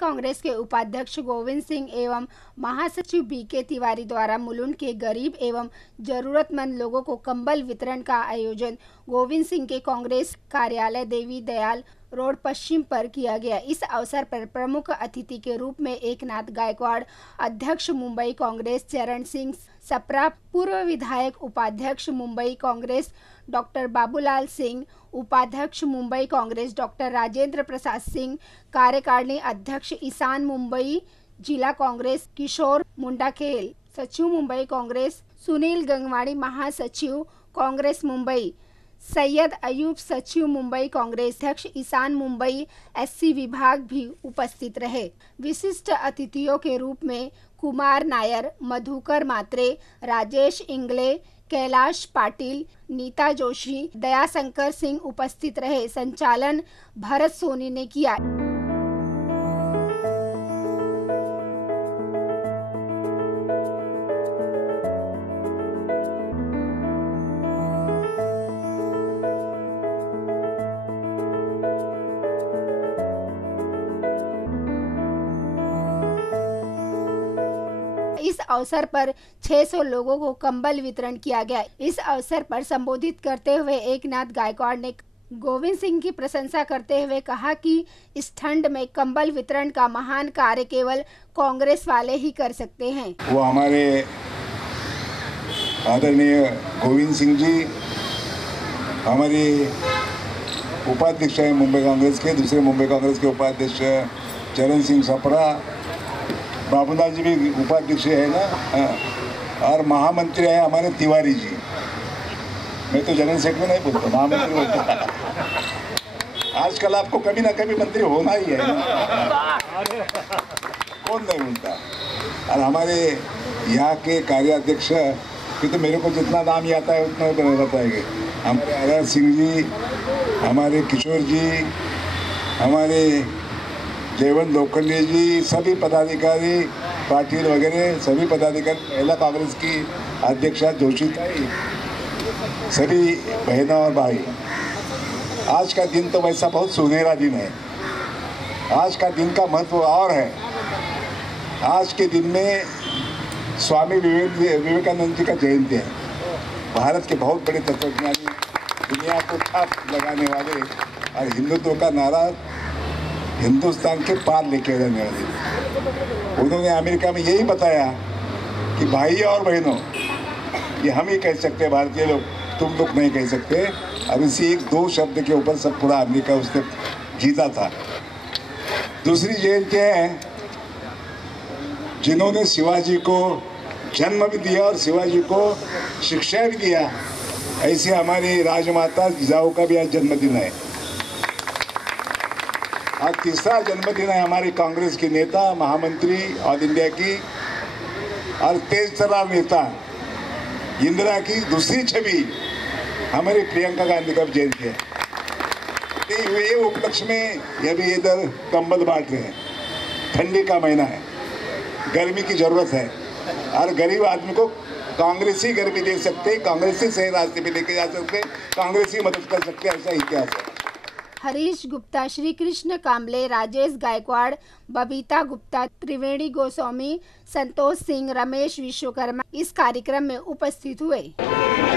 कांग्रेस के उपाध्यक्ष गोविंद सिंह एवं महासचिव बीके तिवारी द्वारा मुलुंड के गरीब एवं जरूरतमंद लोगों को कंबल वितरण का आयोजन गोविंद सिंह के कांग्रेस कार्यालय देवी दयाल रोड पश्चिम पर किया गया। इस अवसर पर प्रमुख अतिथि के रूप में एकनाथ गायकवाड़, अध्यक्ष मुंबई कांग्रेस चरण सिंह सप्रा, पूर्व विधायक उपाध्यक्ष मुंबई कांग्रेस डॉक्टर बाबूलाल सिंह, उपाध्यक्ष मुंबई कांग्रेस डॉक्टर राजेंद्र प्रसाद सिंह, कार्यकारिणी अध्यक्ष ईशान मुंबई जिला कांग्रेस किशोर मुंडाखेल, सचिव मुंबई कांग्रेस सुनील गंगवाड़ी, महासचिव कांग्रेस मुंबई सैयद अयूब, सचिव मुंबई कांग्रेस अध्यक्ष ईशान मुंबई एससी विभाग भी उपस्थित रहे। विशिष्ट अतिथियों के रूप में कुमार नायर, मधुकर मात्रे, राजेश इंगले, कैलाश पाटिल, नीता जोशी, दयाशंकर सिंह उपस्थित रहे। संचालन भरत सोनी ने किया। इस अवसर पर 600 लोगों को कंबल वितरण किया गया। इस अवसर पर संबोधित करते हुए एकनाथ गायकवाड़ ने गोविंद सिंह की प्रशंसा करते हुए कहा कि इस ठंड में कंबल वितरण का महान कार्य केवल कांग्रेस वाले ही कर सकते हैं। वो हमारे आदरणीय गोविंद सिंह जी हमारे उपाध्यक्ष हैं मुंबई कांग्रेस के, दूसरे मुंबई कांग्रेस के उपाध्यक्ष चरण सिंह सप्रा, बाबूलाल जी भी उपाध्यक्ष है ना, और महामंत्री है हमारे तिवारी जी। मैं तो जनरल सेक्रेटरी नहीं बोलता, महामंत्री बोलता। आजकल आपको कभी ना कभी मंत्री होना ही है ना, कौन नहीं बोलता। और हमारे यहाँ के कार्याध्यक्ष कि तो मेरे को जितना नाम ही आता है उतना बताएंगे। हमारे आर सिंह जी, हमारे किशोर जी, हमारे जयवंत लोखंडे जी, सभी पदाधिकारी, पाटिल वगैरह सभी पदाधिकारी, महिला कांग्रेस की अध्यक्षा जोशी ताई, सभी बहनों और भाई, आज का दिन तो वैसा बहुत सुनहरा दिन है। आज का दिन का महत्व और है। आज के दिन में स्वामी विवेकानंद जी का जयंती है। भारत के बहुत बड़े तत्वज्ञानी, दुनिया को छाप लगाने वाले और हिंदुत्व का नारा हिंदुस्तान के पार लेके रहने वाले। उन्होंने अमेरिका में यही बताया कि भाई और बहनों, ये हम ही कह सकते हैं भारतीय लोग, तुम लोग नहीं कह सकते। अब इसी एक दो शब्द के ऊपर सब पूरा अमेरिका उसने जीता था। दूसरी जयंती है जिन्होंने शिवाजी को जन्म भी दिया और शिवाजी को शिक्षा भी दिया, ऐसे हमारी राजमाता जिजाऊ का भी आज जन्मदिन है। आज तीसरा जन्मदिन है हमारी कांग्रेस की नेता, महामंत्री ऑल इंडिया की और तेज तर्रार नेता इंदिरा की दूसरी छवि हमारी प्रियंका गांधी का जयंती है। ये उपलक्ष्य में ये भी इधर कंबल बांट रहे हैं। ठंडी का महीना है, गर्मी की जरूरत है और गरीब आदमी को कांग्रेस ही गर्मी दे सकते, कांग्रेस ही सही रास्ते पे लेके जा सकते, कांग्रेस ही मदद कर सकते, ऐसा इतिहास है। हरीश गुप्ता, श्री कृष्ण कांबले, राजेश गायकवाड़, बबीता गुप्ता, त्रिवेणी गोस्वामी, संतोष सिंह, रमेश विश्वकर्मा इस कार्यक्रम में उपस्थित हुए।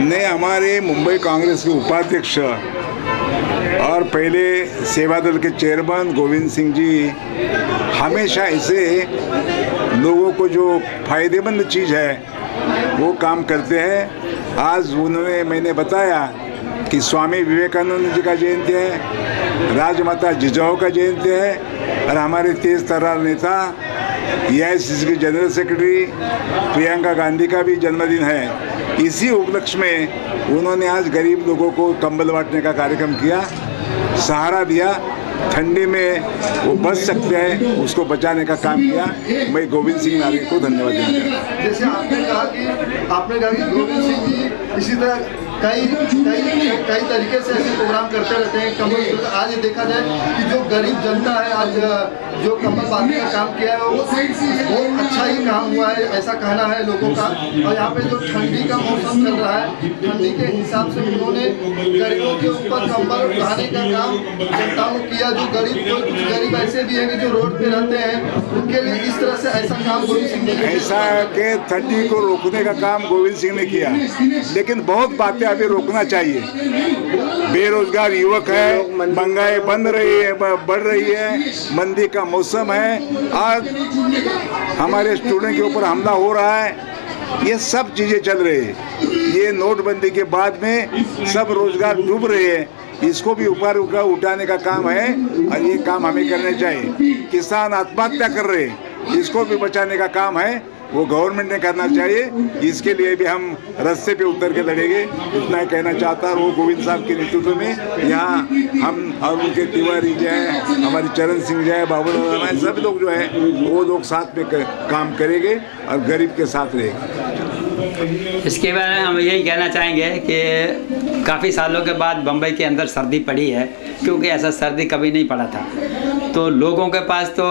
ने हमारे मुंबई कांग्रेस के उपाध्यक्ष और पहले सेवा दल के चेयरमैन गोविंद सिंह जी हमेशा ऐसे लोगों को जो फायदेमंद चीज़ है वो काम करते हैं। आज उन्होंने मैंने बताया कि स्वामी विवेकानंद जी का जयंती है, राजमाता जिजाऊ का जयंती है और हमारे तेज तर्रार नेता एआईसीसी की जनरल सेक्रेटरी प्रियंका गांधी का भी जन्मदिन है। इसी उपलक्ष्य में उन्होंने आज गरीब लोगों को कंबल बांटने का कार्यक्रम किया, सहारा दिया। ठंडी में वो बच सकते हैं, उसको बचाने का काम किया। मैं गोविंद सिंह नारी को धन्यवाद देना चाहता हूँ। जैसे आपने कहा कि गोविंद सिंह जी इसी तरह कई तरीके से ऐसे प्रोग्राम करते रहते हैं। कंबल आज देखा जाए कि जो गरीब जनता है, आज जो कंबल बांटने का काम किया है वो बहुत अच्छा ही काम हुआ है, ऐसा कहना है लोगों का। और यहाँ पे जो ठंडी का मौसम चल रहा है, ठंडी के हिसाब से उन्होंने गरीबों के ऊपर कंबल उठाने का काम जनता ने किया। जो कुछ गरीब ऐसे भी हैं कि जो रोड पे रहते हैं, उनके लिए इस तरह से ऐसा काम गोविंद सिंह ने ऐसा कि ठंडी को रोकने का काम गोविंद सिंह ने किया, लेकिन बहुत बातें अभी रोकना चाहिए। बेरोजगार युवक है, महंगाई बढ़ रही है, मंदी का मौसम है, आज हमारे स्टूडेंट के ऊपर हमला हो रहा है, ये सब चीजें चल रही है। ये नोटबंदी के बाद में सब रोजगार डूब रहे हैं, इसको भी ऊपर उठाने का काम है और ये काम हमें करने चाहिए। किसान आत्महत्या कर रहे हैं, इसको भी बचाने का काम है, वो गवर्नमेंट ने करना चाहिए। इसके लिए भी हम रस्ते पे उतर के लड़ेंगे, इतना कहना चाहता हूँ। वो गोविंद साहब के नेतृत्व में यहाँ हम और उनके तिवारी जो है, हमारे चरण सिंह जो है, बाबूलाल है, सब लोग जो है वो लोग साथ में काम करेंगे और गरीब के साथ रहेंगे। इसके बारे में हम यही कहना चाहेंगे कि काफ़ी सालों के बाद बम्बई के अंदर सर्दी पड़ी है, क्योंकि ऐसा सर्दी कभी नहीं पड़ा था। तो लोगों के पास तो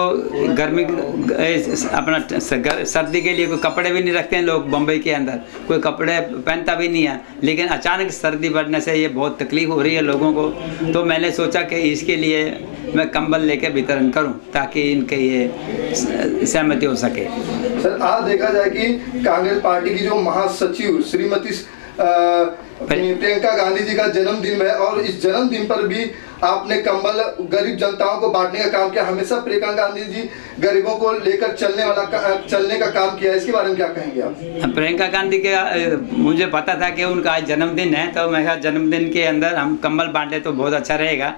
गर्मी अपना सर्दी के लिए कोई कपड़े भी नहीं रखते हैं लोग बम्बई के अंदर, कोई कपड़े पहनता भी नहीं है। लेकिन अचानक सर्दी बढ़ने से ये बहुत तकलीफ़ हो रही है लोगों को। तो मैंने सोचा कि इसके लिए मैं कंबल लेके वितरण करूं ताकि इनके ये सहमति हो सके। सर, आज देखा जाए कि कांग्रेस पार्टी की जो महासचिव श्रीमती प्रियंका गांधी जी का जन्मदिन है और इस जन्मदिन पर भी आपने कंबल गरीब जनताओं को बांटने का काम किया। हमेशा प्रियंका गांधी जी गरीबों को लेकर चलने का काम किया, इसके बारे में क्या कहेंगे आप? प्रियंका गांधी के मुझे पता था कि उनका आज जन्मदिन है, तो मैं कहा जन्मदिन के अंदर हम कंबल बांटे तो बहुत अच्छा रहेगा।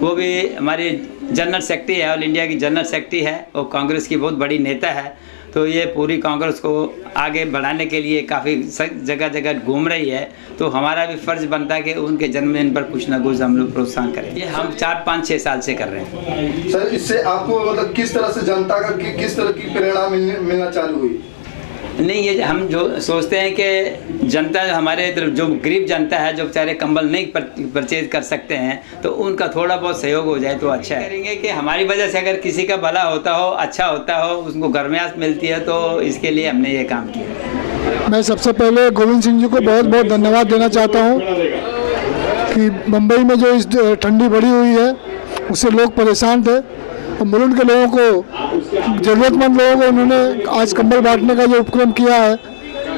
वो भी हमारी जनरल सेक्रेटरी है, ऑल इंडिया की जनरल सेक्रेटरी है, वो कांग्रेस की बहुत बड़ी नेता है। तो ये पूरी कांग्रेस को आगे बढ़ाने के लिए काफ़ी जगह जगह घूम रही है। तो हमारा भी फर्ज बनता है कि उनके जन्मदिन पर कुछ ना कुछ हम लोग प्रोत्साहन करें। ये हम 4, 5, 6 साल से कर रहे हैं। सर, इससे आपको मतलब किस तरह से जनता का किस तरह की प्रेरणा मिलना चालू हुई? नहीं, ये हम जो सोचते हैं कि जनता हमारे इधर जो गरीब जनता है, जो बेचारे कंबल नहीं परचेज कर सकते हैं, तो उनका थोड़ा बहुत सहयोग हो जाए तो अच्छा है। करेंगे कि हमारी वजह से अगर किसी का भला होता हो, अच्छा होता हो, उसको गर्मियात मिलती है, तो इसके लिए हमने ये काम किया। मैं सबसे पहले गोविंद सिंह जी को बहुत बहुत धन्यवाद देना चाहता हूँ कि मुंबई में जो इस ठंडी बढ़ी हुई है उससे लोग परेशान थे और मुलुंड के लोगों को, ज़रूरतमंद लोगों को उन्होंने आज कंबल बांटने का जो उपक्रम किया है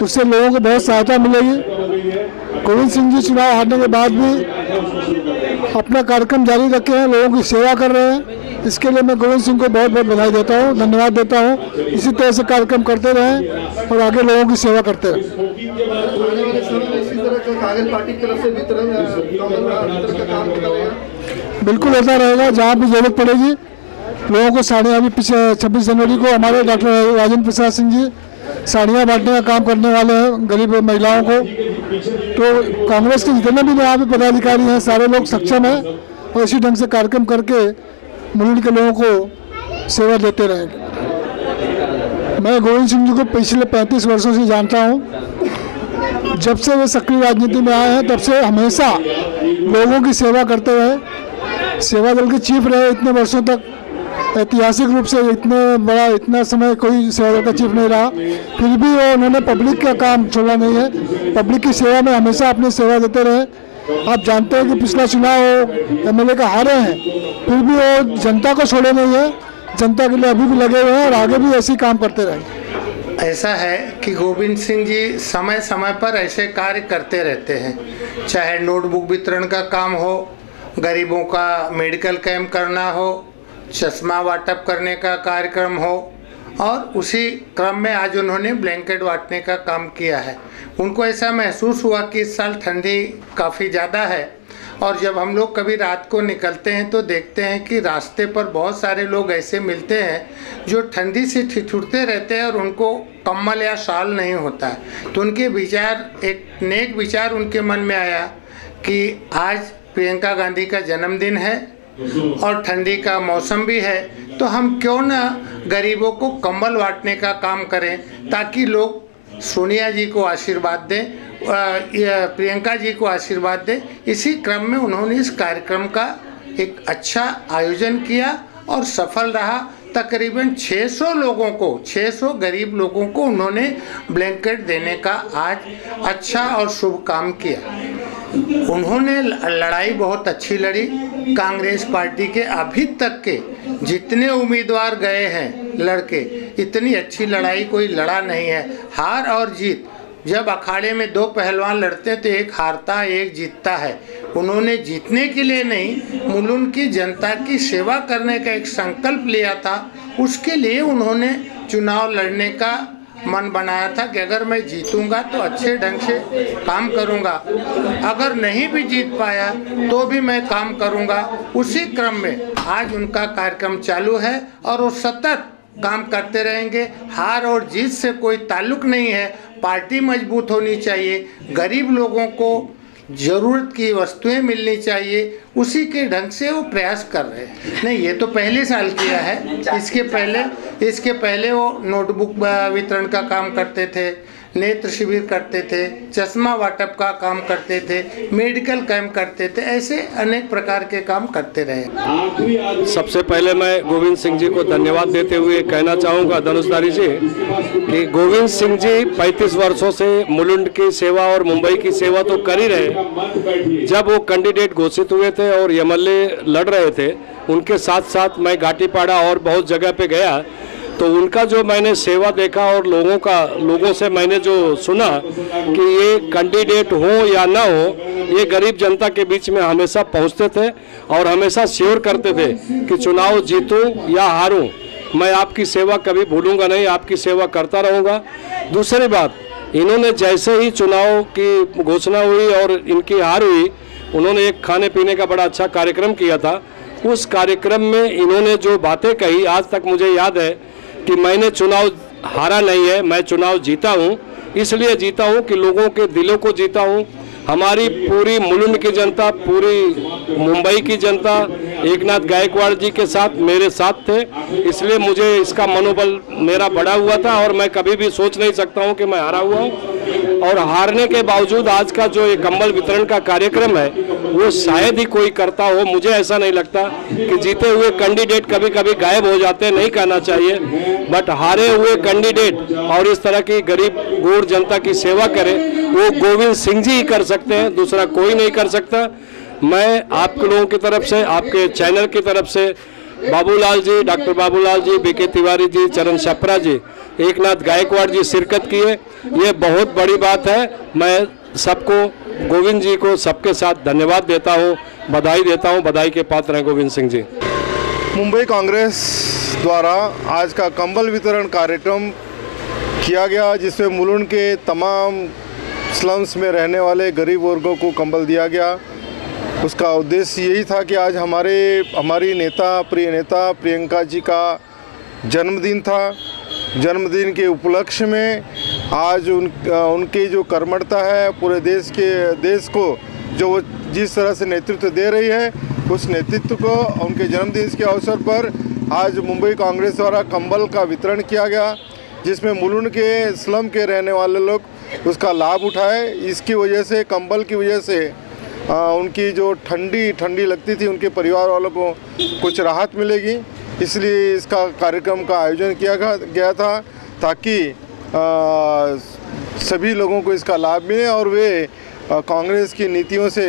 उससे लोगों को बहुत सहायता मिलेगी। गोविंद सिंह जी चुनाव हारने के बाद भी अपना कार्यक्रम जारी रखे हैं, लोगों की सेवा कर रहे हैं। इसके लिए मैं गोविंद सिंह को बहुत बहुत बधाई देता हूँ, धन्यवाद देता हूँ। इसी तरह से कार्यक्रम करते रहें और आगे लोगों की सेवा करते रहें। बिल्कुल ऐसा रहेगा, जहाँ भी जरूरत पड़ेगी लोगों को साड़ियाँ। अभी 26 जनवरी को हमारे डॉक्टर राजेंद्र प्रसाद सिंह जी साड़ियाँ बांटने का काम करने वाले हैं गरीब महिलाओं को। तो कांग्रेस के जितने भी यहाँ पे पदाधिकारी हैं सारे लोग सक्षम हैं और इसी ढंग से कार्यक्रम करके मुलुंड के लोगों को सेवा देते रहेंगे। मैं गोविंद सिंह जी को पिछले 35 वर्षों से जानता हूँ। जब से वे सक्रिय राजनीति में आए हैं तब से हमेशा लोगों की सेवा करते रहे। सेवा दल के चीफ रहे इतने वर्षों तक। ऐतिहासिक रूप से इतना समय कोई सेवा दल का चीफ नहीं रहा, फिर भी वो उन्होंने पब्लिक का काम छोड़ा नहीं है। पब्लिक की सेवा में हमेशा अपनी सेवा देते रहे। आप जानते हैं कि पिछला चुनाव एमएलए का हारे हैं, फिर भी वो जनता को छोड़े नहीं है, जनता के लिए अभी भी लगे हुए हैं और आगे भी ऐसे काम करते रहेंगे। ऐसा है कि गोविंद सिंह जी समय समय पर ऐसे कार्य करते रहते हैं, चाहे नोटबुक वितरण का काम हो, गरीबों का मेडिकल कैंप करना हो, चश्मा वाटप करने का कार्यक्रम हो, और उसी क्रम में आज उन्होंने ब्लैंकेट बांटने का काम किया है। उनको ऐसा महसूस हुआ कि इस साल ठंडी काफ़ी ज़्यादा है और जब हम लोग कभी रात को निकलते हैं तो देखते हैं कि रास्ते पर बहुत सारे लोग ऐसे मिलते हैं जो ठंडी से ठिठुरते रहते हैं और उनको कम्बल या शाल नहीं होता है। तो उनके विचार, एक नेक विचार उनके मन में आया कि आज प्रियंका गांधी का जन्मदिन है और ठंडी का मौसम भी है, तो हम क्यों ना गरीबों को कंबल बांटने का काम करें ताकि लोग सोनिया जी को आशीर्वाद दें, प्रियंका जी को आशीर्वाद दें। इसी क्रम में उन्होंने इस कार्यक्रम का एक अच्छा आयोजन किया और सफल रहा। तकरीबन 600 लोगों को, 600 गरीब लोगों को उन्होंने ब्लैंकेट देने का आज अच्छा और शुभ काम किया। उन्होंने लड़ाई बहुत अच्छी लड़ी। कांग्रेस पार्टी के अभी तक के जितने उम्मीदवार गए हैं लड़के, इतनी अच्छी लड़ाई कोई लड़ा नहीं है। हार और जीत, जब अखाड़े में दो पहलवान लड़ते हैं तो एक हारता एक जीतता है। उन्होंने जीतने के लिए नहीं, मुलुंड की जनता की सेवा करने का एक संकल्प लिया था। उसके लिए उन्होंने चुनाव लड़ने का मन बनाया था कि अगर मैं जीतूंगा तो अच्छे ढंग से काम करूंगा, अगर नहीं भी जीत पाया तो भी मैं काम करूंगा। उसी क्रम में आज उनका कार्यक्रम चालू है और वो सतत काम करते रहेंगे। हार और जीत से कोई ताल्लुक नहीं है। पार्टी मजबूत होनी चाहिए, गरीब लोगों को ज़रूरत की वस्तुएं मिलनी चाहिए, उसी के ढंग से वो प्रयास कर रहे हैं। नहीं, ये तो पहले साल किया है। इसके पहले वो नोटबुक वितरण का काम करते थे, नेत्र शिविर करते थे, चश्मा वाटप का काम करते थे, मेडिकल कैंप करते थे, ऐसे अनेक प्रकार के काम करते रहे। सबसे पहले मैं गोविंद सिंह जी को धन्यवाद देते हुए कहना चाहूँगा धनुषधारी जी कि गोविंद सिंह जी 35 वर्षों से मुलुंड की सेवा और मुंबई की सेवा तो कर ही रहे। जब वो कैंडिडेट घोषित हुए थे और एमएलए लड़ रहे थे, उनके साथ साथ मैं घाटीपाड़ा और बहुत जगह पे गया तो उनका जो मैंने सेवा देखा और लोगों से मैंने जो सुना कि ये कैंडिडेट हो या ना हो, ये गरीब जनता के बीच में हमेशा पहुंचते थे और हमेशा श्योर करते थे कि चुनाव जीतूं या हारूं, मैं आपकी सेवा कभी भूलूंगा नहीं, आपकी सेवा करता रहूंगा। दूसरी बात, इन्होंने जैसे ही चुनाव की घोषणा हुई और इनकी हार हुई, उन्होंने एक खाने पीने का बड़ा अच्छा कार्यक्रम किया था। उस कार्यक्रम में इन्होंने जो बातें कही, आज तक मुझे याद है कि मैंने चुनाव हारा नहीं है, मैं चुनाव जीता हूँ। इसलिए जीता हूँ कि लोगों के दिलों को जीता हूँ। हमारी पूरी मुलुंड की जनता, पूरी मुंबई की जनता एकनाथ गायकवाड़ जी के साथ मेरे साथ थे, इसलिए मुझे इसका मनोबल मेरा बढ़ा हुआ था और मैं कभी भी सोच नहीं सकता हूँ कि मैं हारा हुआ हूँ। और हारने के बावजूद आज का जो ये कंबल वितरण का कार्यक्रम है वो शायद ही कोई करता हो। मुझे ऐसा नहीं लगता कि जीते हुए कैंडिडेट कभी कभी गायब हो जाते, नहीं कहना चाहिए, बट हारे हुए कैंडिडेट और इस तरह की गरीब गौर जनता की सेवा करे वो गोविंद सिंह जी ही कर सकते हैं, दूसरा कोई नहीं कर सकता। मैं आप लोगों की तरफ से, आपके चैनल की तरफ से बाबूलाल जी, डॉक्टर बाबूलाल जी, बीके तिवारी जी, चरण छपरा जी, एकनाथ गायकवाड़ जी शिरकत किए, ये बहुत बड़ी बात है। मैं सबको, गोविंद जी को सबके साथ धन्यवाद देता हूँ, बधाई देता हूँ। बधाई के पात्र हैं गोविंद सिंह जी। मुंबई कांग्रेस द्वारा आज का कंबल वितरण कार्यक्रम किया गया, जिसमें मुलुंड के तमाम स्लम्स में रहने वाले गरीब वर्गों को कंबल दिया गया। उसका उद्देश्य यही था कि आज हमारी प्रिय नेता प्रियंका जी का जन्मदिन था। जन्मदिन के उपलक्ष्य में आज उनकी जो कर्मठता है, पूरे देश को जो वो जिस तरह से नेतृत्व दे रही है, उस नेतृत्व को उनके जन्मदिन के अवसर पर आज मुंबई कांग्रेस द्वारा कंबल का वितरण किया गया, जिसमें मुलुंड के स्लम के रहने वाले लोग उसका लाभ उठाए। इसकी वजह से, कंबल की वजह से उनकी जो ठंडी लगती थी, उनके परिवार वालों को कुछ राहत मिलेगी। इसलिए इसका कार्यक्रम का आयोजन किया गया था ताकि सभी लोगों को इसका लाभ मिले और वे कांग्रेस की नीतियों से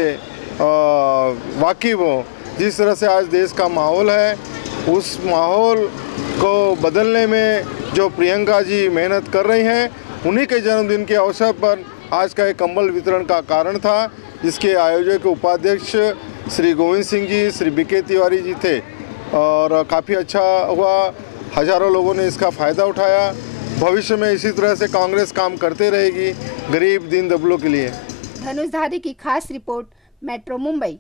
वाकिफ हों। जिस तरह से आज देश का माहौल है, उस माहौल को बदलने में जो प्रियंका जी मेहनत कर रही हैं, उन्हीं के जन्मदिन के अवसर पर आज का एक कंबल वितरण का कारण था, जिसके आयोजक उपाध्यक्ष श्री गोविंद सिंह जी, श्री बीके तिवारी जी थे और काफ़ी अच्छा हुआ। हज़ारों लोगों ने इसका फ़ायदा उठाया। भविष्य में इसी तरह से कांग्रेस काम करते रहेगी गरीब दीन दबलों के लिए। धनुषधारी की खास रिपोर्ट, मेट्रो मुंबई।